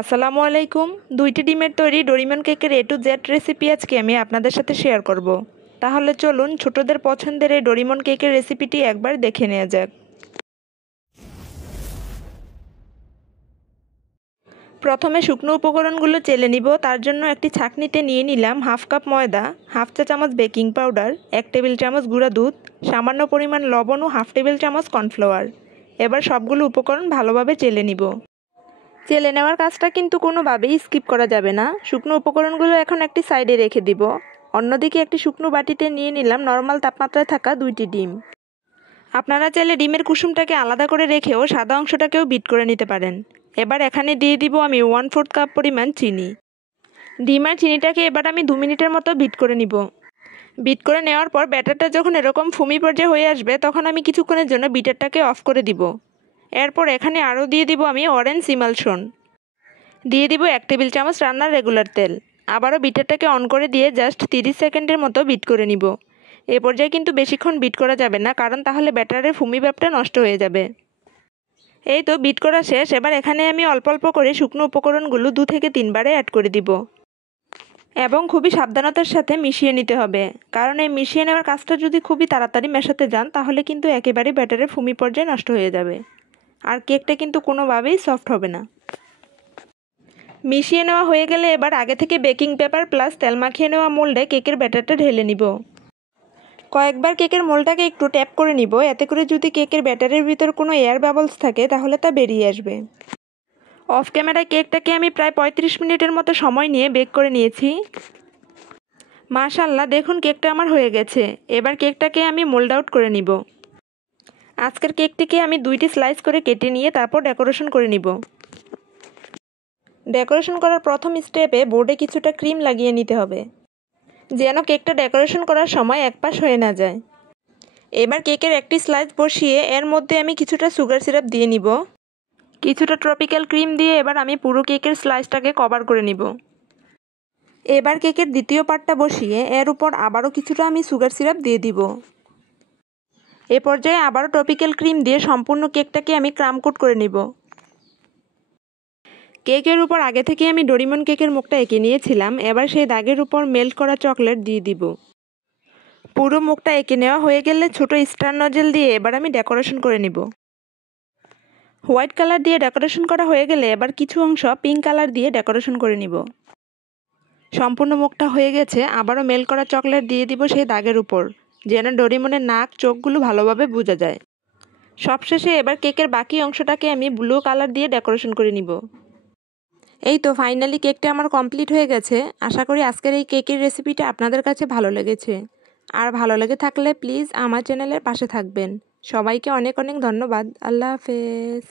আসসালামু আলাইকুম। 2টি ডিমের তৈরি ডোরিমন কেকের A to Z রেসিপি আজকে আমি আপনাদের সাথে শেয়ার করব। তাহলে চলুন ছোটদের পছন্দের এই ডোরিমন কেকের রেসিপিটি একবার দেখে নেওয়া যাক। প্রথমে শুকনো উপকরণগুলো চেলে নিব। তার জন্য একটি ছাঁকনিতে নিয়ে নিলাম হাফ কাপ ময়দা, হাফ চা চামচ বেকিং পাউডার, 1 টেবিল চামচ গুঁড়া দুধ, সামান্য পরিমাণ লবণ ও হাফ টেবিল চামচ কর্নফ্লাওয়ার। এবার সবগুলো উপকরণ ভালোভাবে চেলে নিব। চেলে নেওয়ার কাজটা কিন্তু কোনোভাবেই স্কিপ করা যাবে না। শুকনো উপকরণগুলো এখন একটি সাইডে রেখে দিব। অন্যদিকে একটি শুকনো বাটিতে নিয়ে নিলাম নর্মাল তাপমাত্রায় থাকা 2টি ডিম। আপনারা চাইলে ডিমের কুসুমটাকে আলাদা করে রেখেও সাদা অংশটাকেও বিট করে নিতে পারেন। এবার এখানে দিয়ে দিব আমি 1/4 কাপ পরিমাণ চিনি। ডিম আর চিনিটাকে এবার আমি 2 মিনিটের মতো বিট করে নিব। বিট করে নেওয়ার পর ব্যাটারটা যখন এরকম ফুমি পর্যায়ে হয়ে আসবে তখন আমি কিছুক্ষণের জন্য বিটারটাকে অফ করে দিব। এরপর এখানে আরও দিয়ে দিব আমি অরেঞ্জ ইমালশন। দিয়ে দিব 1 টেবিল চামচ রান্নার রেগুলার তেল। আবারও বিটারটাকে অন করে দিয়ে জাস্ট 30 সেকেন্ডের মতো বিট করে নিব। এ পর্যায়ে কিন্তু বেশিক্ষণ বিট করা যাবে না, কারণ তাহলে ব্যাটারের ফুমি ভাবটা নষ্ট হয়ে যাবে। এই তো বিট করা শেষ। এবার এখানে আমি অল্প অল্প করে শুকনো উপকরণগুলো 2 থেকে 3 বারে অ্যাড করে দিব এবং খুবই সাবধানতার সাথে মিশিয়ে নিতে হবে, কারণ এই মিশিয়ে নেওয়ার কাজটা যদি খুবই তাড়াতাড়ি মেশাতে যান তাহলে কিন্তু একেবারেই ব্যাটারের ফুমি পর্যায়ে নষ্ট হয়ে যাবে আর কেকটা কিন্তু কোনোভাবেই সফট হবে না। মিশিয়ে নেওয়া হয়ে গেলে এবার আগে থেকে বেকিং পেপার প্লাস তেল মাখিয়ে নেওয়া মোল্ডে কেকের ব্যাটারটা ঢেলে নিব। কয়েকবার কেকের মোল্ডটাকে একটু ট্যাপ করে নিব, এতে করে যদি কেকের ব্যাটারের ভিতর কোনো এয়ার বাবলস থাকে তাহলে তা বেরিয়ে আসবে। অফ ক্যামেরায় কেকটাকে আমি প্রায় 35 মিনিটের মতো সময় নিয়ে বেক করে নিয়েছি। মাশাআল্লাহ, দেখুন কেকটা আমার হয়ে গেছে। এবার কেকটাকে আমি মোল্ড আউট করে নিব। আজকের কেকটিকে আমি 2টি স্লাইস করে কেটে নিয়ে তারপর ডেকোরেশন করে নিব। ডেকোরেশন করার প্রথম স্টেপে বোর্ডে কিছুটা ক্রিম লাগিয়ে নিতে হবে, যেন কেকটা ডেকোরেশন করার সময় একপাশ হয়ে না যায়। এবার কেকের একটি স্লাইস বসিয়ে এর মধ্যে আমি কিছুটা সুগার সিরাপ দিয়ে নিব। কিছুটা ট্রপিক্যাল ক্রিম দিয়ে এবার আমি পুরো কেকের স্লাইসটাকে কভার করে নিব। এবার কেকের দ্বিতীয় পার্টটা বসিয়ে এর উপর আবারও কিছুটা আমি সুগার সিরাপ দিয়ে দিব। এ পর্যায়ে আবারও ট্রপিক্যাল ক্রিম দিয়ে সম্পূর্ণ কেকটাকে আমি ক্রাম কোট করে নিব। কেকের উপর আগে থেকে আমি ডোরিমন কেকের মুখটা এঁকে নিয়েছিলাম। এবার সেই দাগের উপর মেল্ট করা চকলেট দিয়ে দিব। পুরো মুখটা এঁকে নেওয়া হয়ে গেলে ছোট স্টার নজেল দিয়ে এবার আমি ডেকোরেশন করে নিব। হোয়াইট কালার দিয়ে ডেকোরেশন করা হয়ে গেলে এবার কিছু অংশ পিঙ্ক কালার দিয়ে ডেকোরেশন করে নিব। সম্পূর্ণ মুখটা হয়ে গেছে। আবারও মেল্ট করা চকলেট দিয়ে দিব সেই দাগের উপর, যেন ডোরিমনের নাক চোখগুলো ভালোভাবে বোঝা যায়। সবশেষে এবার কেকের বাকি অংশটাকে আমি ব্লু কালার দিয়ে ডেকোরেশন করে নিব। এই তো ফাইনালি কেকটা আমার কমপ্লিট হয়ে গেছে। আশা করি আজকের এই কেকের রেসিপিটা আপনাদের কাছে ভালো লেগেছে। আর ভালো লেগে থাকলে প্লিজ আমার চ্যানেলের পাশে থাকবেন। সবাইকে অনেক অনেক ধন্যবাদ। আল্লাহ হাফেজ।